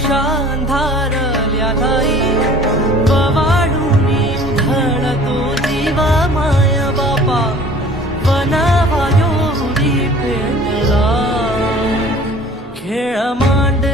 दिशा अंधारल्या ठाई पवाडूनी उधळतो जीवा माया बापा वनवायो उडी पेटला खेळ मांड